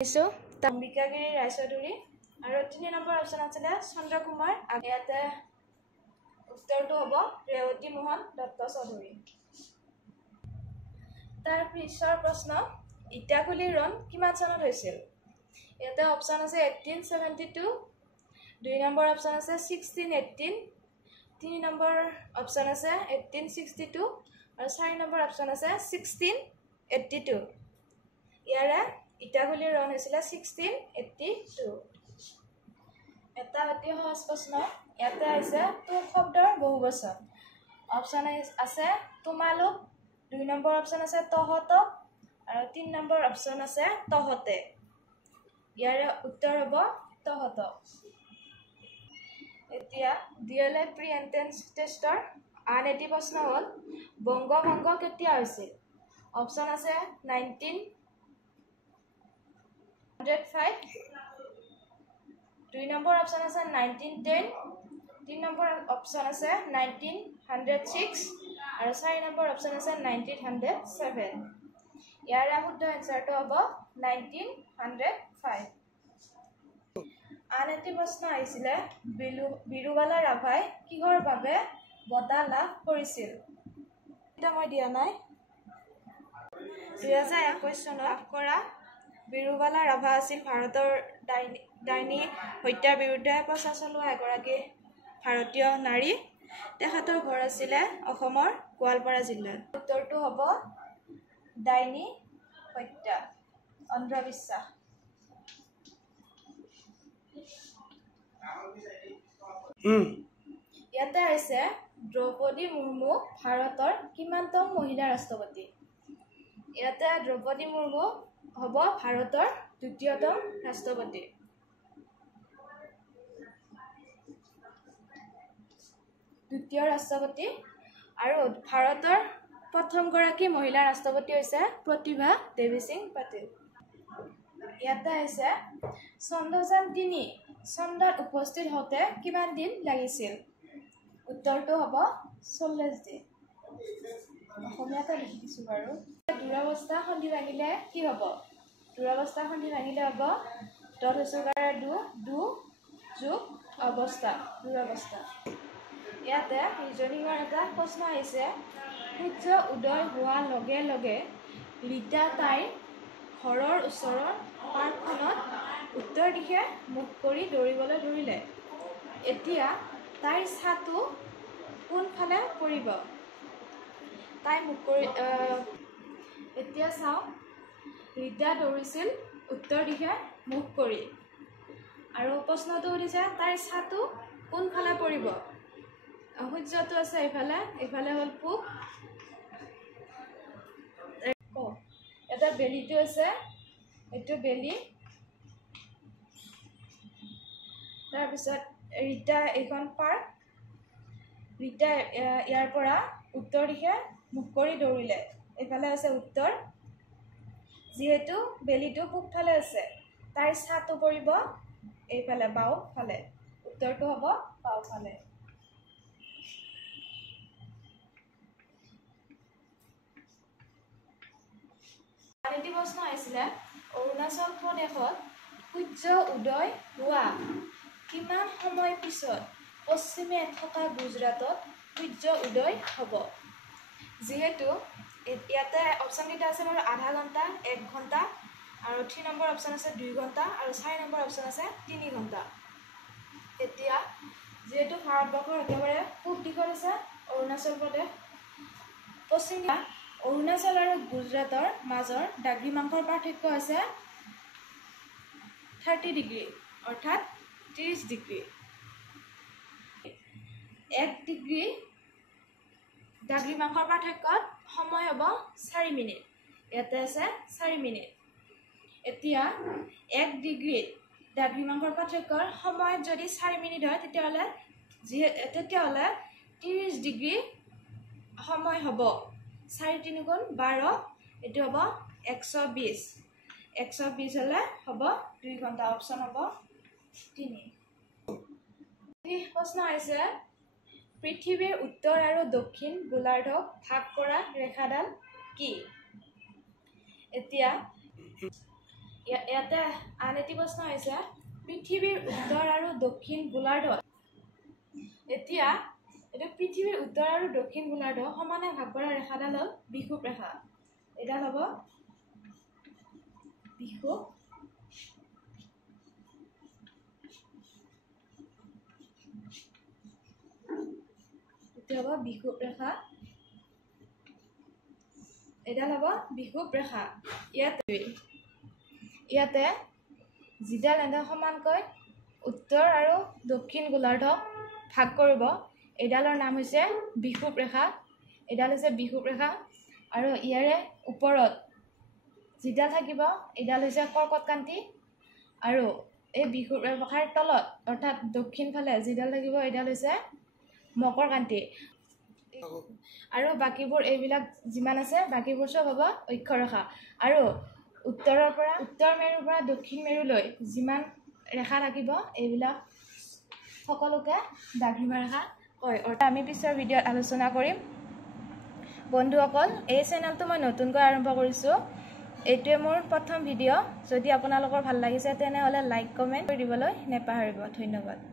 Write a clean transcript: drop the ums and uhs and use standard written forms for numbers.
অম্বিকাগিৰি ৰায়চৌধুৰী আৰু 3 number option আছিলে চন্দ্ৰ কুমাৰ। ইয়াতে উত্তৰটো হ'ব ৰেৱতী মোহন দত্ত চৌধুৰী। তাৰ পিছৰ প্ৰশ্ন, ইটাখুলিৰ ৰণ কিমান চনত হৈছিল? ইয়াতে অপশ্যন আছে 1872, 2 নম্বৰ অপশ্যন আছে 1618, 3 নম্বৰ অপশ্যন আছে 1862 আৰু 4 নম্বৰ অপশ্যন আছে 1682। ইয়াৰে ইটাখুলিৰ ৰণ হৈছিলে 1682। এটা অতি সহজ প্ৰশ্ন, ইয়াতে আছে তো শব্দৰ বহুবচন। অপশ্যন আছে তোমালোক, 2 নম্বৰ অপশ্যন আছে তহঁতক আৰু 3 নম্বৰ অপশ্যন আছে তহঁতে। ইয়াৰে উত্তৰ হ'ব তহঁতক। এতিয়া DLED প্ৰি এন্ট্ৰেন্স টেষ্টৰ আন এটি প্ৰশ্ন হ'ল বংগভংগ কেতিয়া হৈছিল? অপশ্যন আছে 1905, 2 নম্বৰ অপশ্যন আছে 1910, 3 নম্বৰ অপশ্যন আছে 1906 আৰু 4 নম্বৰ অপশ্যন আছে 1907। ইয়াৰে শুদ্ধ এনচাৰটো হ'ব 1905। আন এটি প্ৰশ্ন আহিছিলে বিৰুবালা ৰাভাই কিহৰ বাবে বঁটা লাভ কৰিছিল? এটা মই দিয়া নাই। 2021 চনত লাভ কৰা বিৰুবালা ৰাভা আছিল ভাৰতৰ ডাইনী হত্যাৰ বিৰুদ্ধে প্ৰচাৰ চলোৱা এগৰাকী ভাৰতীয় নাৰী। তেখেতৰ ঘৰ আছিলে অসমৰ গোৱালপাৰা জিলাত। উত্তৰটো হ'ব ডাইনী হত্যা, অন্ধবিশ্বাস। ইয়াতে আছে দ্ৰৌপদী মুৰ্মু ভাৰতৰ কিমানতম মহিলা ৰাষ্ট্ৰপতি? ইয়াতে দ্ৰৌপদী মুৰ্মু হ'ব ভাৰতৰ 2য়তম ৰাষ্ট্ৰপতি। আৰু ভাৰতৰ প্ৰথমগৰাকী মহিলা ৰাষ্ট্ৰপতি হৈছে প্ৰতিভা দেৱী সিং পাটিল। ইয়াতে আছে চন্দ্ৰযান 3 চন্দ্ৰত উপস্থিত হওঁতে কিমান দিন লাগিছিল? উত্তৰটো হ'ব 40 দিন। অসমীয়াতে লিখি দিছোঁ বাৰু। দূৰৱস্থা সন্ধি ভাঙিলে কি হ'ব? দূৰৱস্থা সন্ধি ভাঙিলে হ'ব দু যোগ অৱস্থা, দূৰৱস্থা। ইয়াতে ৰিজনিঙৰ এটা প্ৰশ্ন আহিছে, সূৰ্য উদয় হোৱাৰ লগে লগে ৰীতা তাইৰ ঘৰৰ ওচৰৰ পাৰ্কখনত উত্তৰ দিশে মুখ কৰি দৌৰিবলৈ ধৰিলে। এতিয়া তাইৰ ছাটো কোনফালে পৰিব? তাই মুখ কৰি এতিয়া চাওঁ, ৰীতা দৌৰিছিল উত্তৰ দিশে মুখ কৰি আৰু প্ৰশ্নটো সুধিছে তাইৰ ছাটো কোনফালে পৰিব? সূৰ্যটো আছে এইফালে, এইফালে হ'ল পূব। এটা বেলিটো আছে, এইটো বেলি। তাৰপিছত ৰীতা এইখন পাৰ্ক, ৰীতা ইয়াৰ পৰা উত্তৰ দিশে মুখ কৰি দৌৰিলে, এইফালে আছে উত্তৰ। যিহেতু বেলিটো পূবফালে আছে, তাইৰ ছাটো পৰিব এইফালে বাওঁফালে, উত্তৰটো হ'ব বাওঁফালে। এটি প্ৰশ্ন আহিছিলে অৰুণাচল প্ৰদেশত সূৰ্য উদয় হোৱা কিমান সময় পিছত পশ্চিমে থকা গুজৰাটত সূৰ্য উদয় হ'ব? যিহেতু ইয়াতে অপশ্যন কেইটা আছে বাৰু, আধা ঘণ্টা, 1 ঘণ্টা আৰু 3 নম্বৰ অপশ্যন আছে 2 ঘণ্টা আৰু 4 নম্বৰ অপশ্যন আছে 3 ঘণ্টা। এতিয়া যিহেতু ভাৰতবৰ্ষৰ একেবাৰে পূব দিশত আছে অৰুণাচল প্ৰদেশ, পশ্চিম অৰুণাচল আৰু গুজৰাটৰ মাজৰ দ্ৰাঘিমাংকৰ পাৰ্থক্য আছে 30 ডিগ্ৰী, অৰ্থাৎ 30 ডিগ্ৰী। 1 ডিগ্ৰী দ্ৰাঘিমাংকৰ পাৰ্থক্যত সময় হ'ব 4 মিনিট। ইয়াতে আছে 4 মিনিট। এতিয়া 1 ডিগ্ৰী দ্ৰাঘিমাংকৰ পাৰ্থক্যৰ সময়ত যদি 4 মিনিট হয়, তেতিয়াহ'লে 30 ডিগ্ৰী সময় হ'ব। 4 × 3 = 12, এইটো হ'ব 120। 120 হ'লে হ'ব 2 ঘণ্টা। অপশ্যন হ'ব 3। প্ৰশ্ন আহিছে পৃথিৱীৰ উত্তৰ আৰু দক্ষিণ গোলাৰ্ধক ভাগ কৰা ৰেখাডাল কি? এতিয়া ইয়াতে আন এটি প্ৰশ্ন হৈছে পৃথিৱীৰ উত্তৰ আৰু দক্ষিণ গোলাৰ্ধত এতিয়া এইটো পৃথিৱীৰ উত্তৰ আৰু দক্ষিণ গোলাৰ্ধ সমানে ভাগ কৰা ৰেখাডাল হ'ল বিষুৱ ৰেখা এডাল হ'ব বিষুৱ এডাল হ'ব বিষুৱ ৰেখা এডাল হ'ব বিষুৱ ৰেখা ইয়াতে যিডাল এডাল সমানকৈ উত্তৰ আৰু দক্ষিণ গোলাৰ্ধ ভাগ কৰিব এডালৰ নাম হৈছে বিষুৱ ৰেখা এডাল হৈছে বিষুৱ ৰেখা আৰু ইয়াৰে ওপৰত যিডাল থাকিব এডাল হৈছে কৰ্কটক্ৰান্তি আৰু এই বিষুৱ ৰেখাৰ তলত অৰ্থাৎ দক্ষিণ ফালে যিডাল থাকিব এডাল হৈছে মকৰক্ৰান্তি আৰু বাকীবোৰ এইবিলাক যিমান আছে বাকীবোৰ চব হ'ব অক্ষৰেখা আৰু উত্তৰ মেৰুৰ পৰা দক্ষিণ মেৰুলৈ যিমান ৰেখা থাকিব এইবিলাক সকলোকে দ্ৰাঘিমা ৰেখা কয় অৰ্থাৎ আমি পিছৰ ভিডিঅ'ত আলোচনা কৰিম বন্ধুসকল এই চেনেলটো মই নতুনকৈ আৰম্ভ কৰিছোঁ এইটোৱে মোৰ প্ৰথম ভিডিঅ' যদি আপোনালোকৰ ভাল লাগিছে তেনেহ'লে লাইক কমেণ্ট কৰি দিবলৈ নেপাহৰিব ধন্যবাদ